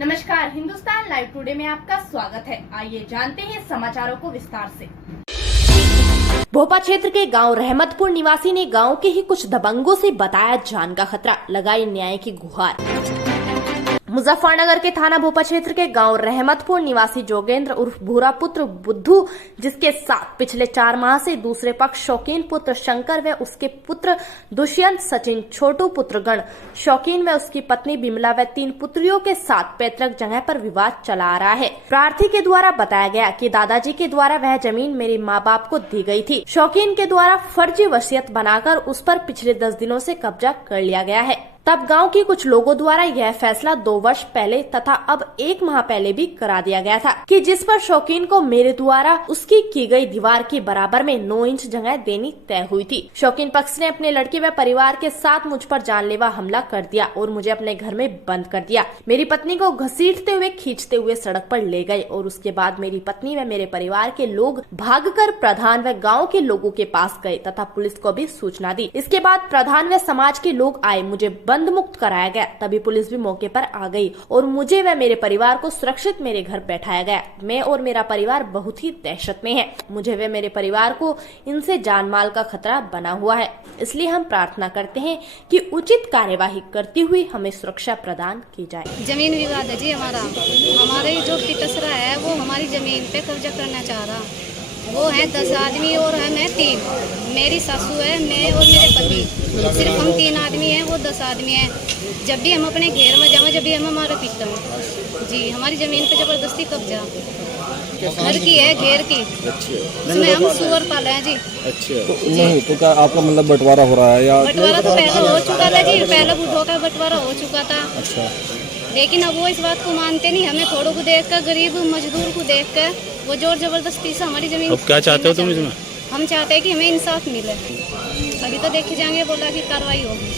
नमस्कार, Hindustan live today में आपका स्वागत है। आइए जानते हैं समाचारों को विस्तार से। भोपा क्षेत्र के गांव रहमतपुर निवासी ने गांव के ही कुछ दबंगों से बताया जान का खतरा, लगाई न्याय की गुहार। मुजफ्फरनगर के थाना भोपा क्षेत्र के गांव रहमतपुर निवासी जोगेंद्र उर्फ भूरा पुत्र बुद्धू, जिसके साथ पिछले 4 माह से दूसरे पक्ष शौकीन पुत्र शंकर व उसके पुत्र दुष्यंत, सचिन, छोटू पुत्रगण शौकीन व उसकी पत्नी बिमला व 3 पुत्रियों के साथ पैतृक जगह पर विवाद चला आ रहा है। प्रार्थी के द्वारा बताया गया कि दादाजी के द्वारा वह जमीन मेरे माँ बाप को दी गई थी। शौकीन के द्वारा फर्जी वसीयत बनाकर उस पर पिछले 10 दिनों से कब्जा कर लिया गया है। तब गांव के कुछ लोगों द्वारा यह फैसला 2 वर्ष पहले तथा अब 1 माह पहले भी करा दिया गया था कि जिस पर शौकीन को मेरे द्वारा उसकी की गई दीवार के बराबर में 9 इंच जगह देनी तय हुई थी। शौकीन पक्ष ने अपने लड़के व परिवार के साथ मुझ पर जानलेवा हमला कर दिया और मुझे अपने घर में बंद कर दिया। मेरी पत्नी को घसीटते हुए खींचते हुए सड़क पर ले गए और उसके बाद मेरी पत्नी व मेरे परिवार के लोग भागकर प्रधान व गाँव के लोगों के पास गए तथा पुलिस को भी सूचना दी। इसके बाद प्रधान व समाज के लोग आए, मुझे बंद मुक्त कराया गया। तभी पुलिस भी मौके पर आ गई और मुझे व मेरे परिवार को सुरक्षित मेरे घर बैठाया गया। मैं और मेरा परिवार बहुत ही दहशत में है। मुझे व मेरे परिवार को इनसे जान माल का खतरा बना हुआ है, इसलिए हम प्रार्थना करते हैं कि उचित कार्यवाही करती हुई हमें सुरक्षा प्रदान की जाए। जमीन विवाद है जी हमारे जो पितसरा है वो हमारी जमीन पे कब्जा करना चाह रहा। वो है 10 आदमी और हम है 3। मेरी सासू है, मैं और मेरे पति, सिर्फ हम 3 आदमी हैं, वो 10 आदमी हैं। जब भी हम अपने घेर में जाओ, जब भी हम हमारा पीछा जी, हमारी जमीन पे जबरदस्ती कब्जा घर की है, घेर की। उसमें हम सुअर पाले हैं जी। अच्छा, तो नहीं तो क्या आपका मतलब बंटवारा हो रहा है या? बंटवारा तो पहले हो चुका था जी, पहले बुढ़ो का बंटवारा हो चुका था। अच्छा, लेकिन अब वो इस बात को मानते नहीं। हमें थोड़ों को देख कर, गरीब मजदूर को देख कर वो जोर जबरदस्ती से हमारी जमीन। अब क्या चाहते हो तुम इसमें? हम चाहते हैं कि हमें इंसाफ मिले। अभी तो देखे जाएंगे, बोला कि कार्रवाई होगी।